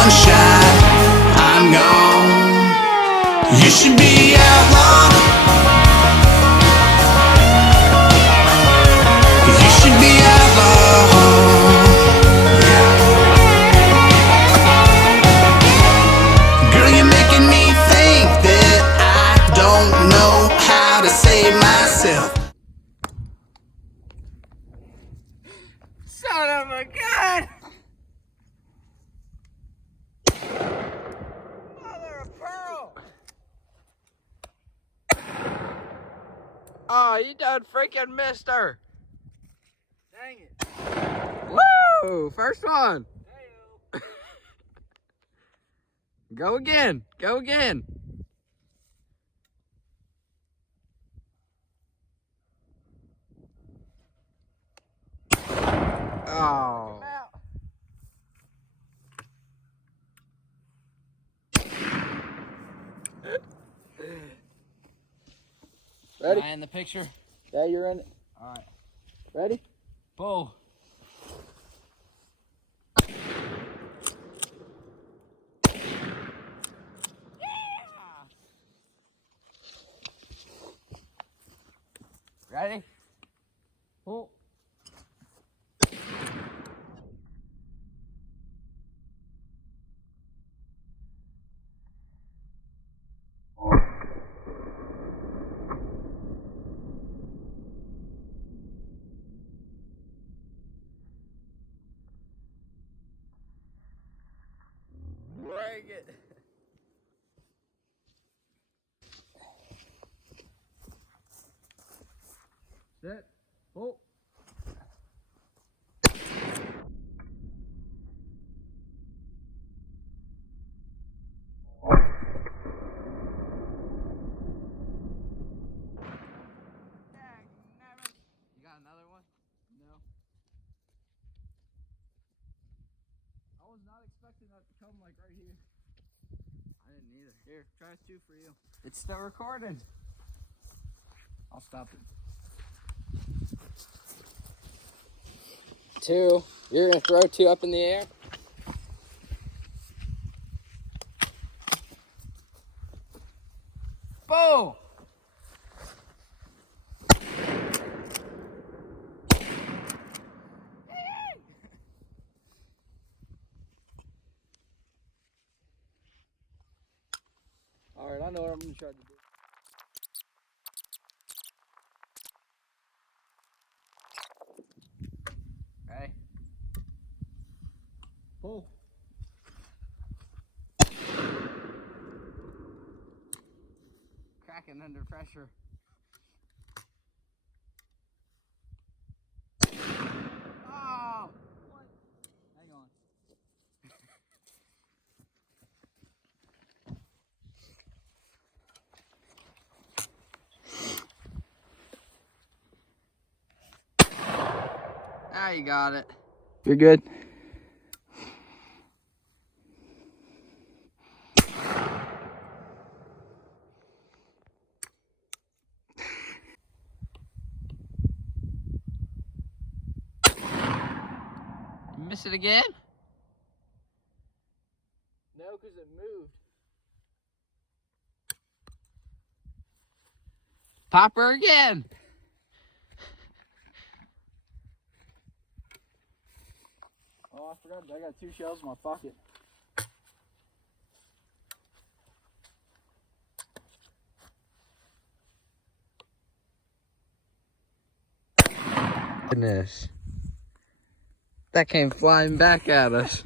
one shot, I'm gone. You should be outlawed. You should be outlawed. Girl, you're making me think that I don't know how to save myself. Son of a gun! Mother of pearl! Oh, you done freaking missed her. Dang it. Woo! First one. Go again. Go again. Oh. Ready? Am I in the picture? Yeah, you're in it. All right. Ready? Bull. Ready? Pull. Bring it. Set. Pull. You got another one? No. I was not expecting that to come like right here. I didn't either. Here, try two for you. It's still recording. I'll stop it. Two. You're gonna throw two up in the air? Bull. Alright, I know what I'm gonna try to do. Ready? Pull. Cracking under pressure. Oh! What? Hang on. Now you got it. You're good. Miss it again? No, because it moved. Pop her again. Oh, I forgot. I got two shells in my pocket. Goodness. That came flying back at us.